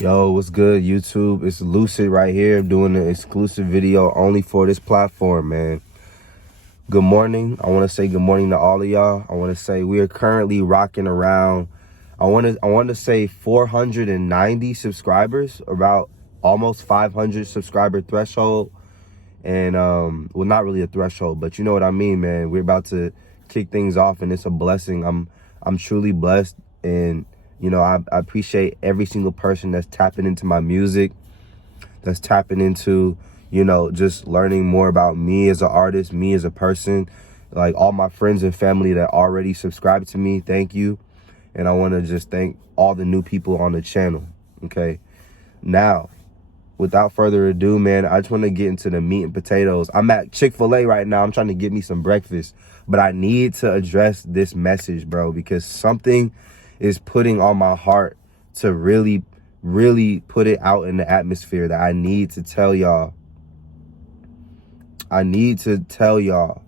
Yo, what's good, YouTube? It's Lucid right here doing an exclusive video only for this platform, man. Good morning. I want to say good morning to all of y'all. I want to say we are currently rocking around, I want to say 490 subscribers, about almost 500 subscriber threshold. And well, not really a threshold, but you know what I mean, man. We're about to kick things off, and it's a blessing. I'm truly blessed, and you know, I appreciate every single person that's tapping into my music, that's tapping into, you know, just learning more about me as an artist, me as a person. Like all my friends and family that already subscribed to me, thank you. And I want to just thank all the new people on the channel. Okay, now, without further ado, man, I just want to get into the meat and potatoes. I'm at Chick-fil-A right now. I'm trying to get me some breakfast, but I need to address this message, bro, because something is putting on my heart to really put it out in the atmosphere that I need to tell y'all. I need to tell y'all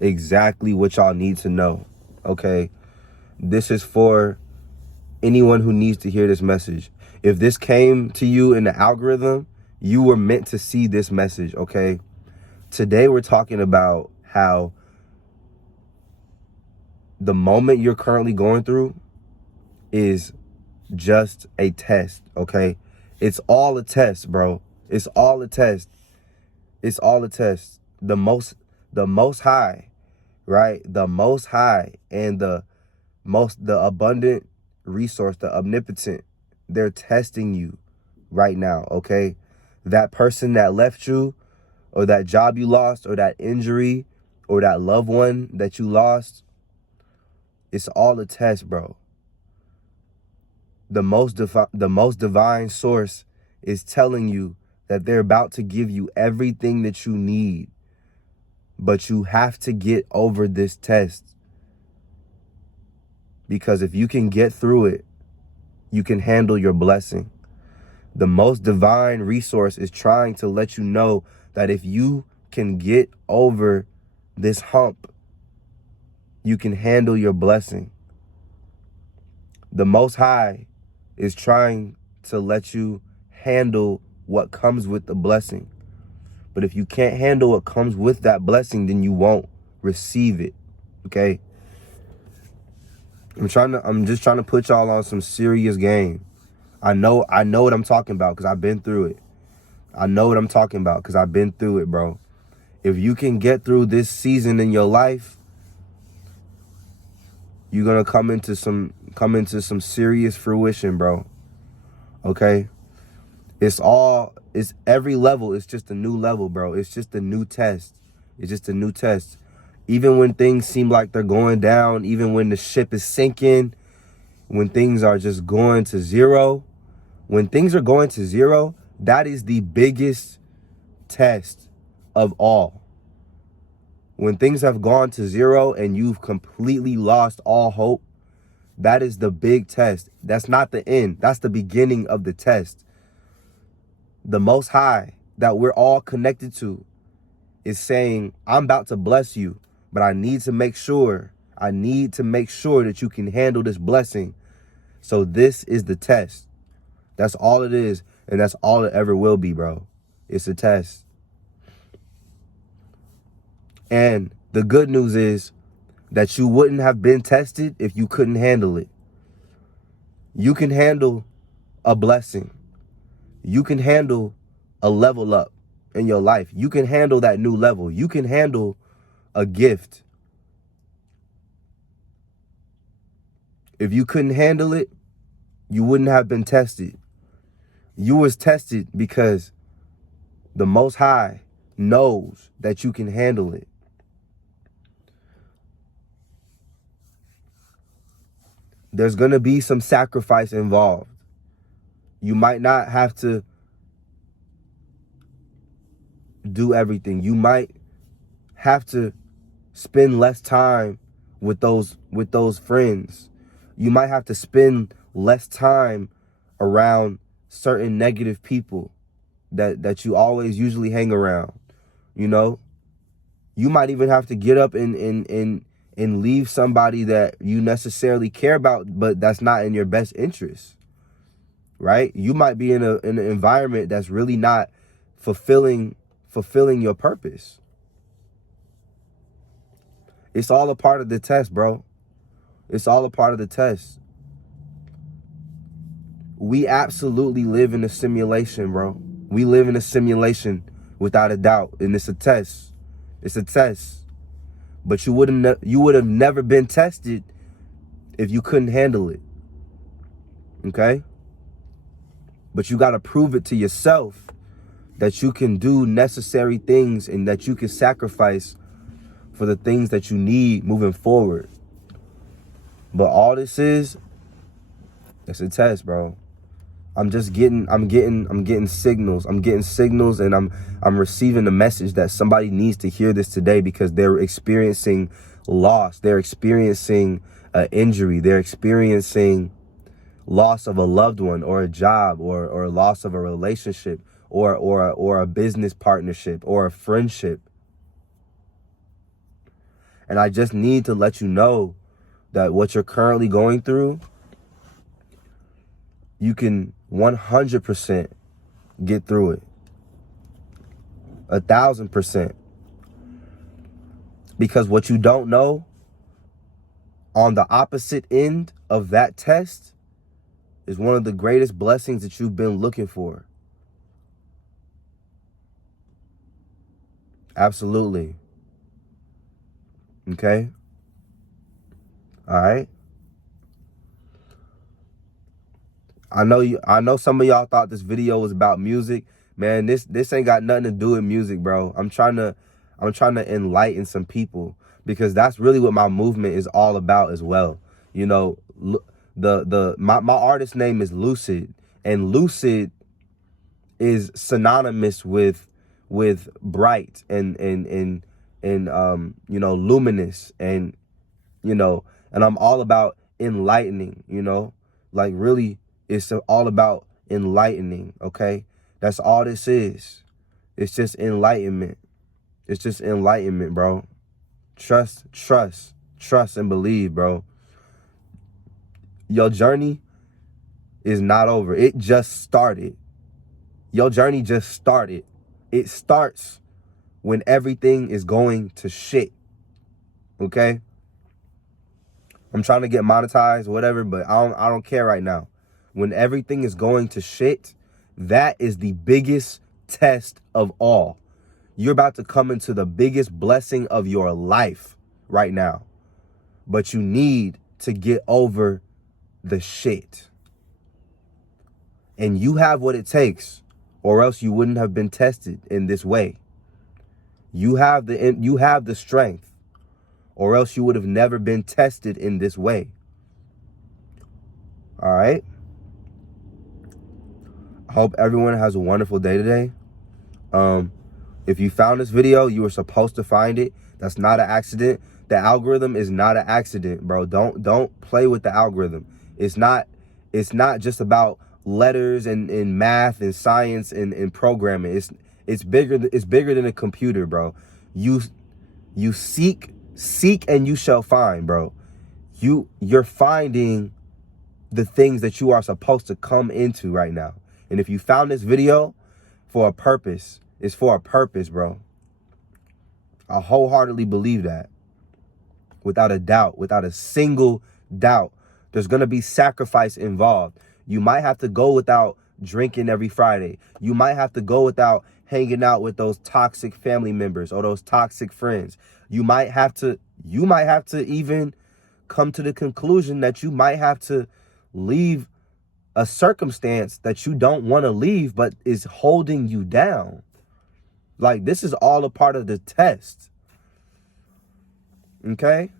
exactly what y'all need to know, okay? This is for anyone who needs to hear this message. If this came to you in the algorithm, you were meant to see this message, okay? Today we're talking about how the moment you're currently going through is just a test, okay? It's all a test, bro. It's all a test. It's all a test. The most high, right? The most high and the abundant resource, the omnipotent, they're testing you right now, okay? That person that left you, or that job you lost, or that injury, or that loved one that you lost, it's all a test, bro. The most divine source is telling you that they're about to give you everything that you need, but you have to get over this test. Because if you can get through it, you can handle your blessing. The most divine resource is trying to let you know that if you can get over this hump, you can handle your blessing. The Most High is trying to let you handle what comes with the blessing. But if you can't handle what comes with that blessing, then you won't receive it, okay? I'm just trying to put y'all on some serious game. I know what I'm talking about because I've been through it. I know what I'm talking about because I've been through it, bro. If you can get through this season in your life, you're gonna come into some serious fruition, bro. Okay? It's every level, it's just a new level, bro. It's just a new test. It's just a new test. Even when things seem like they're going down, even when the ship is sinking, when things are just going to zero, when things are going to zero, that is the biggest test of all. When things have gone to zero and you've completely lost all hope, that is the big test. That's not the end. That's the beginning of the test. The Most High that we're all connected to is saying, I'm about to bless you, but I need to make sure that you can handle this blessing. So this is the test. That's all it is, and that's all it ever will be, bro. It's a test. And the good news is that you wouldn't have been tested if you couldn't handle it. You can handle a blessing. You can handle a level up in your life. You can handle that new level. You can handle a gift. If you couldn't handle it, you wouldn't have been tested. You was tested because the Most High knows that you can handle it. There's going to be some sacrifice involved. You might not have to do everything. You might have to spend less time with those friends. You might have to spend less time around certain negative people that you always usually hang around. You know, you might even have to get up and leave somebody that you necessarily care about, but that's not in your best interest, right? You might be in an environment that's really not fulfilling your purpose. It's all a part of the test, bro. It's all a part of the test. We absolutely live in a simulation, bro. We live in a simulation without a doubt, and it's a test. It's a test. But you would have never been tested if you couldn't handle it. Okay? But you got to prove it to yourself that you can do necessary things and that you can sacrifice for the things that you need moving forward. But all this is, it's a test, bro. I'm getting signals. I'm getting signals, and I'm receiving the message that somebody needs to hear this today, because they're experiencing loss. They're experiencing an injury. They're experiencing loss of a loved one, or a job, or loss of a relationship, or a business partnership, or a friendship. And I just need to let you know that what you're currently going through, you can 100% get through it. 1,000%. Because what you don't know, on the opposite end of that test, is one of the greatest blessings that you've been looking for. Absolutely. Okay? All right? I know some of y'all thought this video was about music. Man, this ain't got nothing to do with music, bro. I'm trying to enlighten some people, because that's really what my movement is all about as well. You know, my artist name is Lucid, and Lucid is synonymous with bright and you know, luminous, and you know, and I'm all about enlightening, you know, like really. It's all about enlightening, okay? That's all this is. It's just enlightenment. It's just enlightenment, bro. Trust, and believe, bro. Your journey is not over. It just started. Your journey just started. It starts when everything is going to shit, okay? I'm trying to get monetized, whatever, but I don't care right now. When everything is going to shit, that is the biggest test of all. You're about to come into the biggest blessing of your life right now. But you need to get over the shit. And you have what it takes, or else you wouldn't have been tested in this way. You have the strength, or else you would have never been tested in this way. All right? I hope everyone has a wonderful day today. If you found this video, you were supposed to find it. That's not an accident. The algorithm is not an accident, bro. Don't play with the algorithm. It's not just about letters and math and science and programming. It's bigger than a computer, bro. You seek and you shall find, bro. You're finding the things that you are supposed to come into right now. And if you found this video for a purpose, it's for a purpose, bro. I wholeheartedly believe that. Without a doubt, without a single doubt. There's going to be sacrifice involved. You might have to go without drinking every Friday. You might have to go without hanging out with those toxic family members or those toxic friends. You might have to even come to the conclusion that you might have to leave a circumstance that you don't want to leave, but is holding you down. Like, this is all a part of the test. Okay?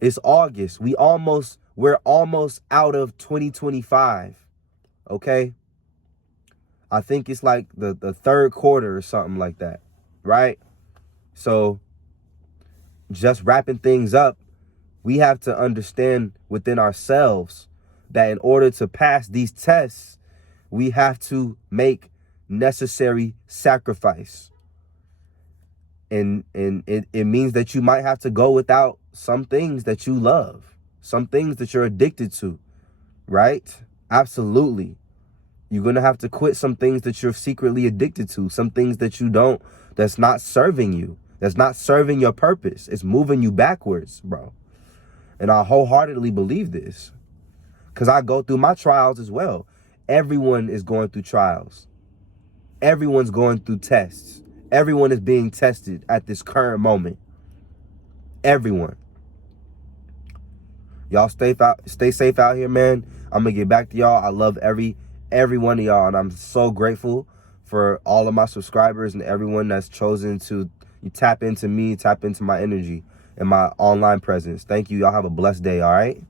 It's August. We're almost out of 2025. Okay? I think it's like the third quarter or something like that. Right? So, just wrapping things up, we have to understand within ourselves that in order to pass these tests, we have to make necessary sacrifice. And it means that you might have to go without some things that you love, some things that you're addicted to, right? Absolutely. You're going to have to quit some things that you're secretly addicted to, some things that that's not serving you, that's not serving your purpose. It's moving you backwards, bro. And I wholeheartedly believe this because I go through my trials as well. Everyone is going through trials. Everyone's going through tests. Everyone is being tested at this current moment. Everyone. Y'all stay safe out here, man. I'm going to get back to y'all. I love every one of y'all, and I'm so grateful for all of my subscribers and everyone that's chosen to tap into me, tap into my energy and my online presence. Thank you. Y'all have a blessed day, all right?